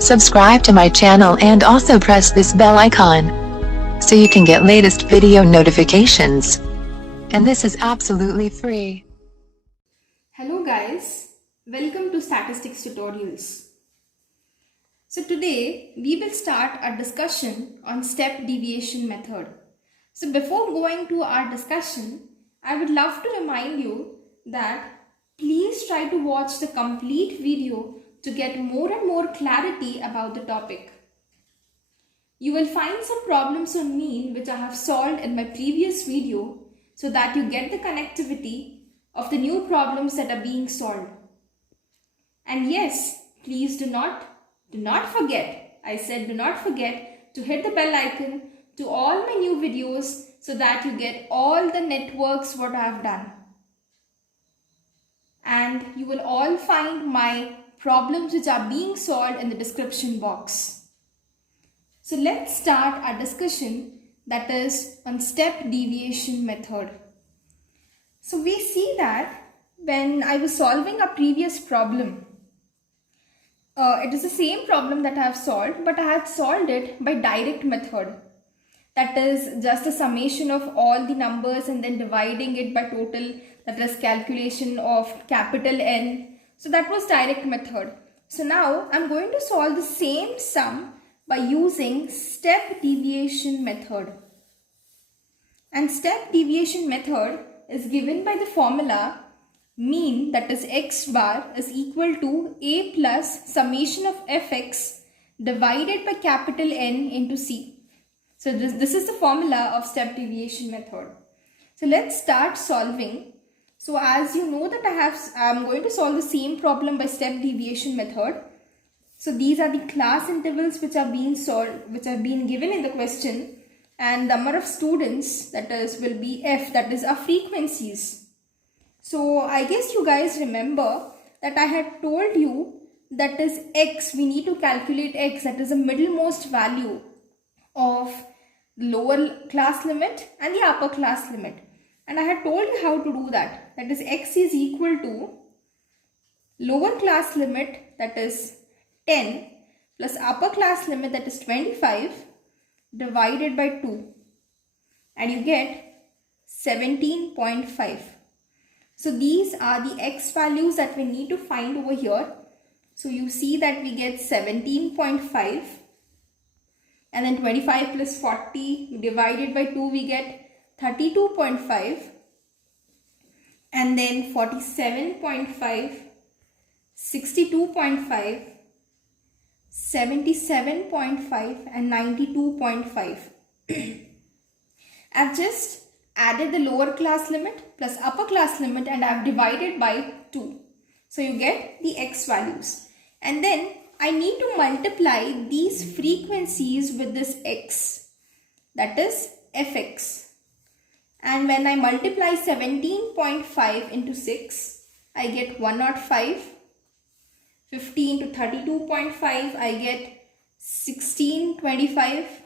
Subscribe to my channel and also press this bell icon so you can get latest video notifications. And this is absolutely free. Hello guys, welcome to Statistics Tutorials. So today we will start a discussion on step deviation method. So before going to our discussion, I would love to remind you that please try to watch the complete video to get more and more clarity about the topic. You will find some problems on mean which I have solved in my previous video so that you get the connectivity of the new problems that are being solved. And yes, please do not forget, I said do not forget to hit the bell icon to all my new videos so that you get all the networks what I have done. And you will all find my problems which are being solved in the description box. So let's start our discussion that is on step deviation method. So we see that when I was solving a previous problem, it is the same problem that I have solved, but I had solved it by direct method. That is just a summation of all the numbers and then dividing it by total, that is calculation of capital N. So that was direct method. So now I'm going to solve the same sum by using step deviation method. And step deviation method is given by the formula mean, that is x bar is equal to a plus summation of fx divided by capital N into c. So this is the formula of step deviation method. So let's start solving. So as you know that I'm going to solve the same problem by step deviation method. So these are the class intervals which are being solved, which have been given in the question, and number of students, that is will be f, that is our frequencies. So I guess you guys remember that I had told you that is x, we need to calculate x, that is the middlemost value of the lower class limit and the upper class limit. And I had told you how to do that. That is x is equal to lower class limit, that is 10, plus upper class limit, that is 25, divided by 2. And you get 17.5. So these are the x values that we need to find over here. So you see that we get 17.5, and then 25 plus 40 divided by 2 we get 32.5, and then 47.5, 62.5, 77.5 and 92.5. I've just added the lower class limit plus upper class limit and I've divided by 2. So you get the x values. And then I need to multiply these frequencies with this x, that is fx. And when I multiply 17.5 into 6, I get 105. 50 into 32.5, I get 1625.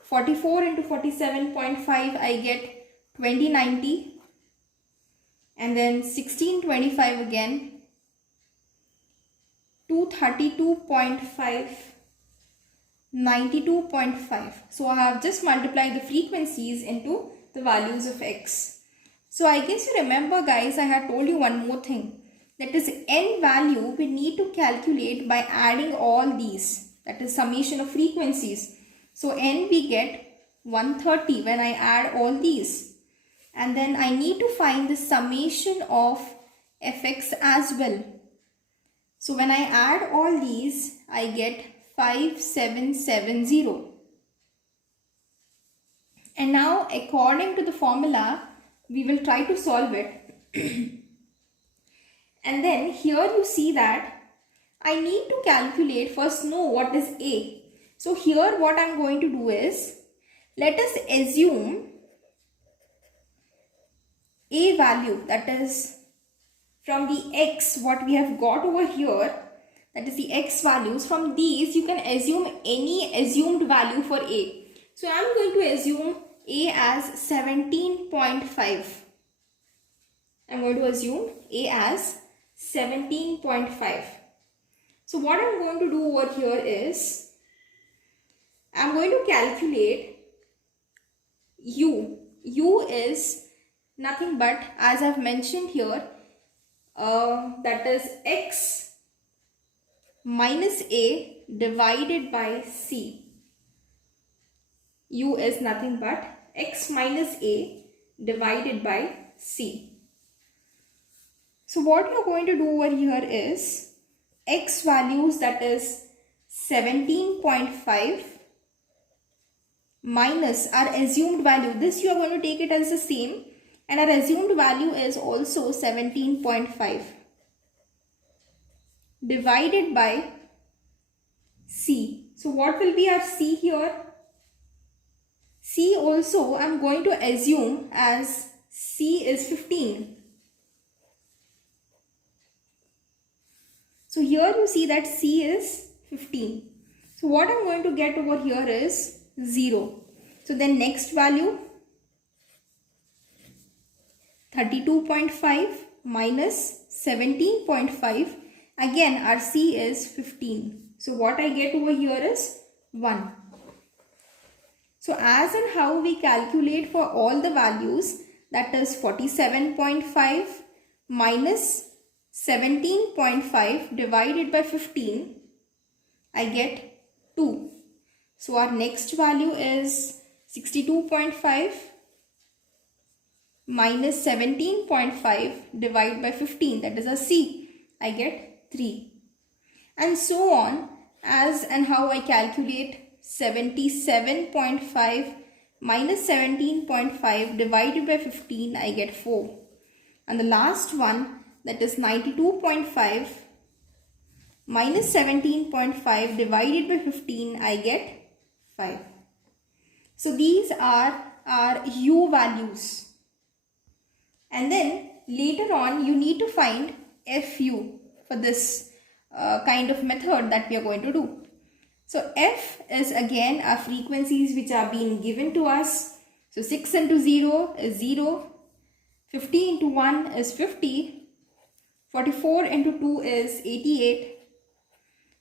44 into 47.5, I get 2090. And then 1625 again, 232.5, 92.5. So I have just multiplied the frequencies into the values of x. So I guess you remember guys, I had told you one more thing. That is n value we need to calculate by adding all these, that is summation of frequencies. So n we get 130 when I add all these. And then I need to find the summation of fx as well. So when I add all these, I get 5770. And now according to the formula, we will try to solve it. And then here you see that I need to calculate, first know what is a. So here what I am going to do is, let us assume a value, that is from the x what we have got over here, that is the x values. From these you can assume any assumed value for a. So I am going to assume a as 17.5. I am going to assume a as 17.5. So what I'm going to do over here is, I'm going to calculate u. U is nothing but, as I've mentioned here, that is x minus a divided by c. U is nothing but x minus a divided by c. So what you're going to do over here is, x values, that is 17.5 minus our assumed value. This you are going to take it as the same, and our assumed value is also 17.5 divided by c. So what will be our c here? C also I am going to assume as c is 15. So here you see that c is 15. So what I am going to get over here is 0. So then next value, 32.5 minus 17.5. Again our c is 15. So what I get over here is 1. So as and how we calculate for all the values, that is 47.5 minus 17.5 divided by 15, I get 2. So our next value is 62.5 minus 17.5 divided by 15, that is a c, I get 3. And so on, as and how I calculate 77.5 minus 17.5 divided by 15, I get 4. And the last one, that is 92.5 minus 17.5 divided by 15, I get 5. So these are our u values. And then later on you need to find fu for this kind of method that we are going to do. So f is again our frequencies which are being given to us. So 6 into 0 is 0, 50 into 1 is 50, 44 into 2 is 88,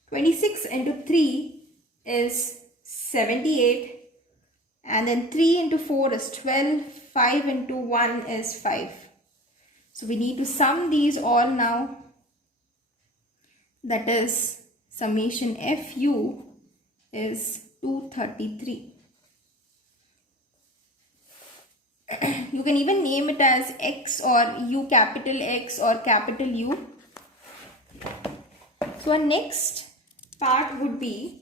26 into 3 is 78, and then 3 into 4 is 12, 5 into 1 is 5. So we need to sum these all now. That is, summation fu is 233. You can even name it as x or u, capital X or capital U. So our next part would be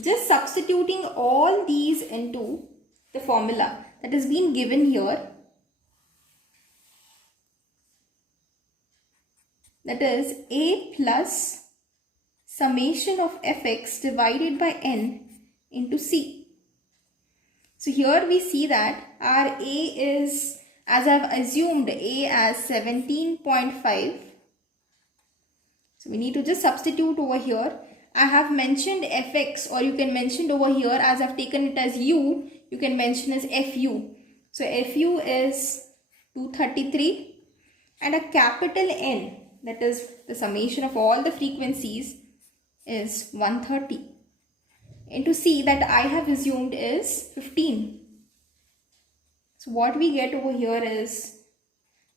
just substituting all these into the formula that has been given here. That is a plus summation of fx divided by n into c. So here we see that our a is, as I have assumed a as 17.5. So we need to just substitute over here. I have mentioned fx, or you can mention over here, as I have taken it as u, you can mention as fu. So fu is 233, and a capital N, that is the summation of all the frequencies, is 130 into c, that I have assumed is 15. So what we get over here is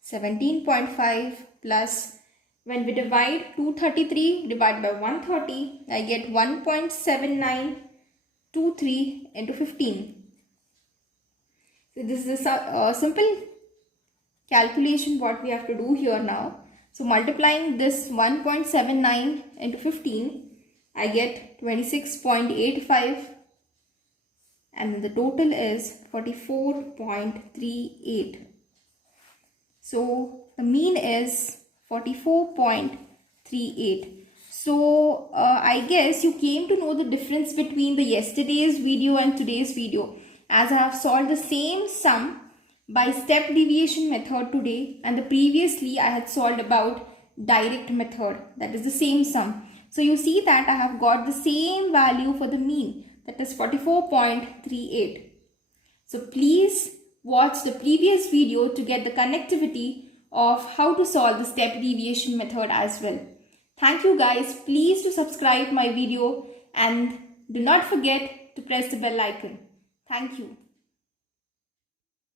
17.5 plus, when we divide 233 divided by 130, I get 1.7923 into 15. So this is a simple calculation what we have to do here now. So multiplying this 1.79 into 15, I get 26.85, and then the total is 44.38. So the mean is 44.38. So I guess you came to know the difference between the yesterday's video and today's video, as I have solved the same sum by step deviation method today, and the previously I had solved about direct method, that is the same sum. So you see that I have got the same value for the mean, that is 44.38. So please watch the previous video to get the connectivity of how to solve the step deviation method as well. Thank you guys. Please to subscribe my video and do not forget to press the bell icon. Thank you.